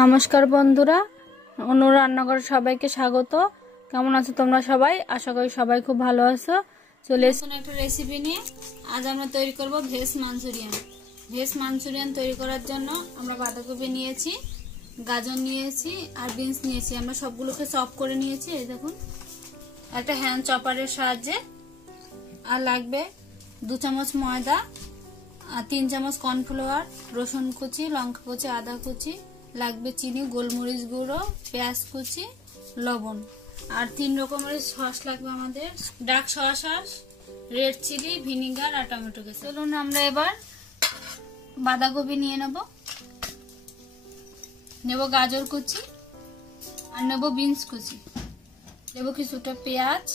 নমস্কার বন্ধুরা, অনু রান্নাঘরে সবাইকে স্বাগত। কেমন আছো তোমরা সবাই? আশা করি সবাই খুব ভালো আছো। চলে এসেছি একটা রেসিপি নিয়ে। আজ আমরা তৈরি করব ভেজ মাঞ্চুরিয়ান। ভেজ মাঞ্চুরিয়ান তৈরি করার জন্য আমরা বাঁধাকপি নিয়েছি, গাজর নিয়েছি আর বিনস নিয়েছি। আমরা সবগুলোকে চপ করে নিয়েছি। এই দেখুন, একটা হ্যান্ড চপারের সাহায্যে। আর লাগবে 2 চামচ ময়দা আর 3 চামচ কর্নফ্লাওয়ার, রসুন কুচি, লঙ্কা কুচি, আদা কুচি, লাগবে চিনি, গোলমরিচ গুঁড়ো, পেঁয়াজ কুচি, লবণ আর 3 রকমের সস লাগবে আমাদের, dark soya sauce, red chilli, vinegar আর টমেটো কেচাপ। চলুন আমরা এবার বাঁধাকপি নিয়ে নেব গাজর কুচি আর নেব বিনস কুচি, দেবো কিছুটা পেঁয়াজ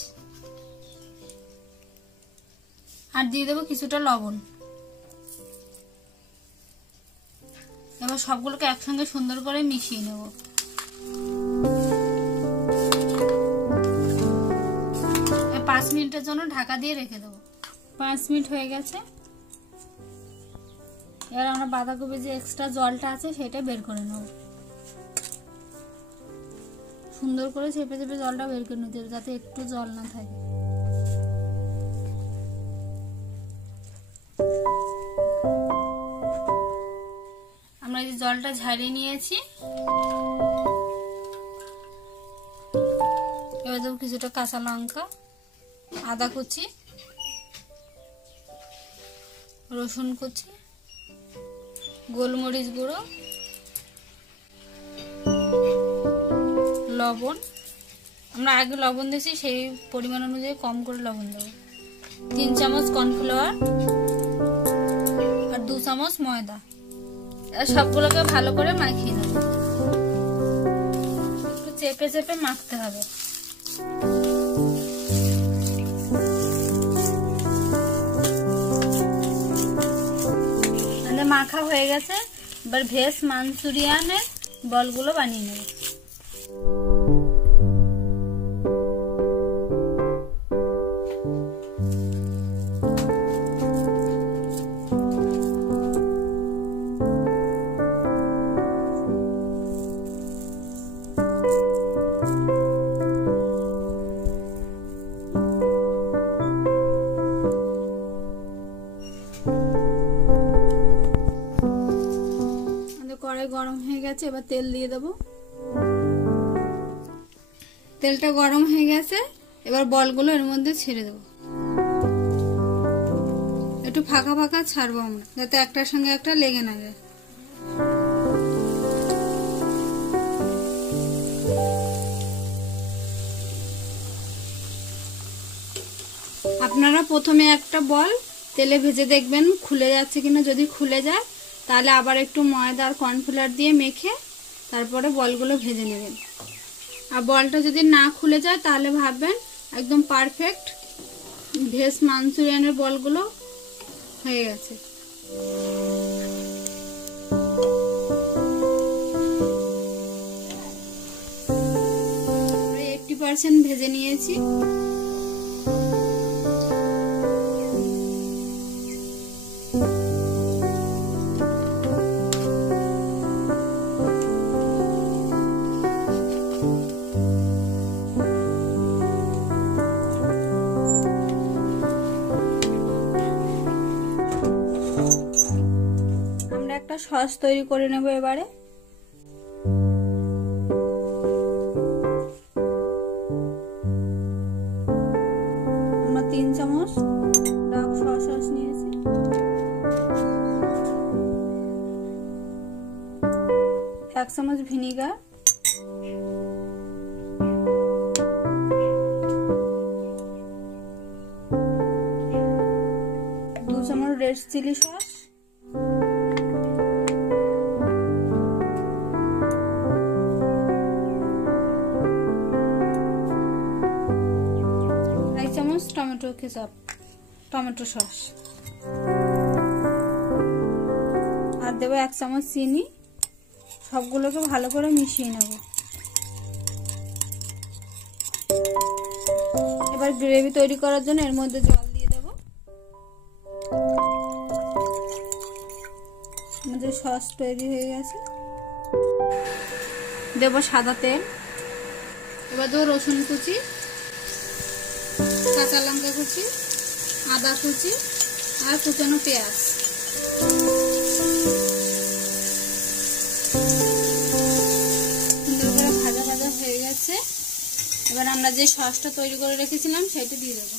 আর দিয়ে দেবো কিছুটা লবণ। এবার সবগুলোকে একসঙ্গে সুন্দর করে মিশিয়ে নেব। 5 মিনিটের জন্য ঢাকা দিয়ে রেখে দেবো। 5 মিনিট হয়ে গেছে। এবার আমরা বাঁধাকপির যে এক্সট্রা জলটা আছে সেটা বের করে নেব। সুন্দর করে চেপে চেপে জলটা বের করে নিতে হবে, যাতে একটু জল না থাকে। আমরা এই জলটা ঝারিয়ে নিয়েছি। এবার দেবো কিছুটা কাঁচা লঙ্কা, আদা কুচি, রসুন কুচি, গোলমরিচ গুঁড়ো, লবণ। আমরা আগে লবণ দিয়েছি, সেই পরিমাণ অনুযায়ী কম করে লবণ দেবো। 3 চামচ কর্নফ্লাওয়ার আর 2 চামচ ময়দা। সবগুলোকে ভালো করে মাখিয়ে নেব। একটু চেপে চেপে মাখতে হবে। মাখা হয়ে গেছে। এবার ভেজ মাঞ্চুরিয়ানের বলগুলো বানিয়ে নেব। কড়াই গরম হয়ে গেছে, এবার তেল দিয়ে দেবো। তেলটা গরম হয়ে গেছে, এবার বলগুলো এর মধ্যে ছেড়ে দেবো। একটু ফাঁকা ফাঁকা ছাড়বো আমরা, যাতে একটার সঙ্গে একটা লেগে না যায়। আপনারা প্রথমে একটা বল তেলে ভেজে দেখবেন খুলে যাচ্ছে কিনা। যদি খুলে যায় তাহলে আবার একটু ময়দা আর কর্নফ্লাওয়ার দিয়ে মেখে তারপরে বলগুলো ভেজে নেবেন। আর বলটা যদি না খুলে যায় তাহলে ভাববেন একদম পারফেক্ট ভেজ মাঞ্চুরিয়ানের বলগুলো হয়ে গেছে। 80% ভেজে নিয়েছি। একটা সস তৈরি করে নেব এবারে। আমরা 3 চামচ ডার্ক সয়া সস নিয়েছি, 1 চামচ ভিনিগার, 2 চামচ রেড চিলি সস, 1 চামচ টমেটো কেচাপ, টমেটো সস, আর দেবো 1 চামচ চিনি। সবগুলোকে ভালো করে মিশিয়ে নেব। এবার গ্রেভি তৈরি করার জন্য এর মধ্যে জল দিয়ে দেব। আমাদের সস তৈরি হয়ে গেছে। দেব সাদা তেল। এবার দেবো রসুন কুচি, কাঁচা লঙ্কা কুচি, আদা কুচি আর কুচানো পেঁয়াজ। সুন্দর করে ভাজা ভাজা হয়ে গেছে। এবার আমরা যে সসটা তৈরি করে রেখেছিলাম সেটা দিয়ে দেবো।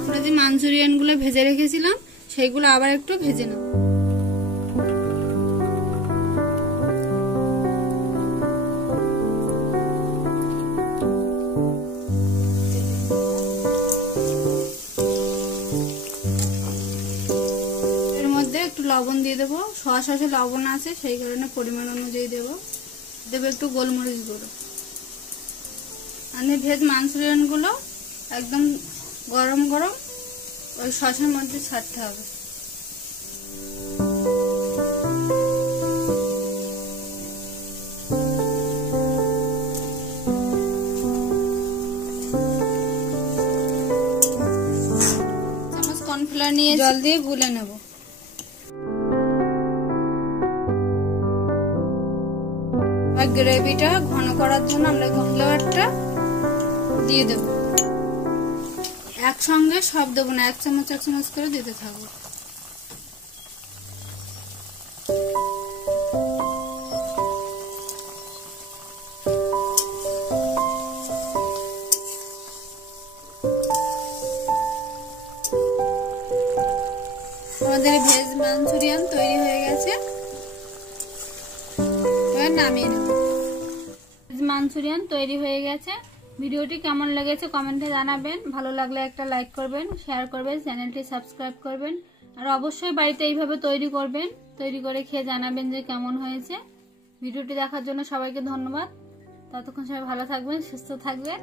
আমরা যে মাঞ্চুরিয়ান গুলো ভেজে রেখেছিলাম সেইগুলো আবার একটু ভেজে নেব। এর মধ্যে একটু লবণ দিয়ে দেবো, সসে লবণ আছে সেই কারণে পরিমাণ অনুযায়ী দেবো একটু গোলমরিচ গুঁড়ো। আর ভেজ মাঞ্চুরিয়ান গুলো একদম গরম গরম ওই সসের মধ্যে ছাড়তে হবে। চামচ কর্নফ্লাওয়ার নিয়ে জল দিয়ে গুলে নেব। আর গ্রেভিটা ঘন করার জন্য আমরা কর্নফ্লাওয়ারটা দিয়ে দেব। একসঙ্গে সব দেবো না, এক চামচ করে দিতে থাকবো। আমাদের ভেজ মাঞ্চুরিয়ান তৈরি হয়ে গেছে। এবার নামিয়ে নেব। ভেজ মাঞ্চুরিয়ান তৈরি হয়ে গেছে। ভিডিওটি কেমন লেগেছে কমেন্টে জানাবেন। ভালো লাগলে একটা লাইক করবেন, শেয়ার করবেন, চ্যানেলটি সাবস্ক্রাইব করবেন। আর অবশ্যই বাড়িতে এইভাবে তৈরি করবেন, তৈরি করে খেয়ে জানাবেন যে কেমন হয়েছে। ভিডিওটি দেখার জন্য সবাইকে ধন্যবাদ। ততক্ষণ সবাই ভালো থাকবেন, সুস্থ থাকবেন।